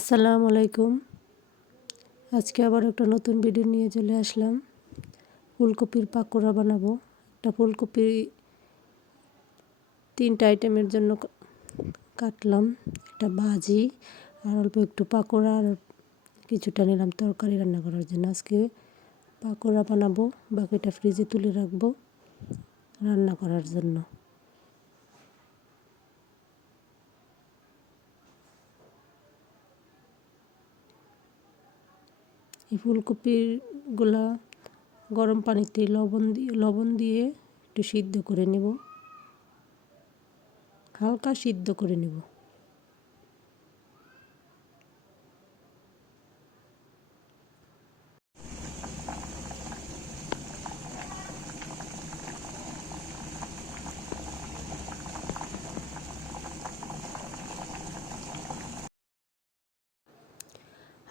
আসসালামু আলাইকুম। আজকে আবার একটা নতুন ভিডিও নিয়ে চলে আসলাম। ফুলকপির পাকোড়া বানাবো। একটা ফুলকপি তিনটা আইটেমের জন্য কাটলাম। একটা ভাজি, আর অল্প একটু পাকোড়া, আর কিছুটা নিলাম তরকারি রান্না করার জন্য। আজকে পাকোড়া বানাবো, বাকিটা ফ্রিজে তুলে রাখব রান্না করার জন্য। এই ফুলকপিগুলা গরম পানিতে লবণ দিয়ে লবণ দিয়ে একটু সিদ্ধ করে নেব। হালকা সিদ্ধ করে নেব।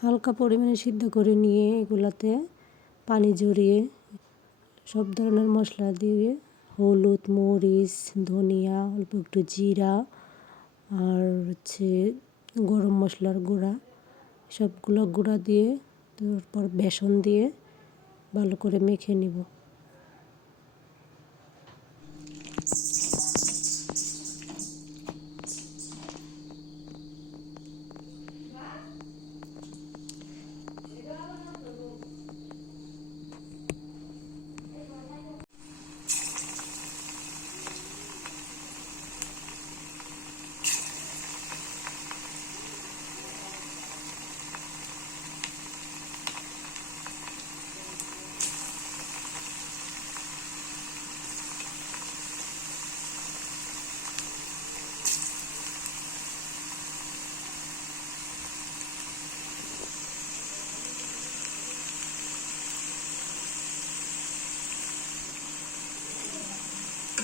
হালকা পরিমাণে সিদ্ধ করে নিয়ে এগুলাতে পানি জড়িয়ে সব ধরনের মশলা দিয়ে হলুদ, মরিচ, ধনিয়া, অল্প একটু জিরা আর হচ্ছে গরম মশলার গুঁড়া, সবগুলো গুঁড়া দিয়ে তারপর বেসন দিয়ে ভালো করে মেখে নিব।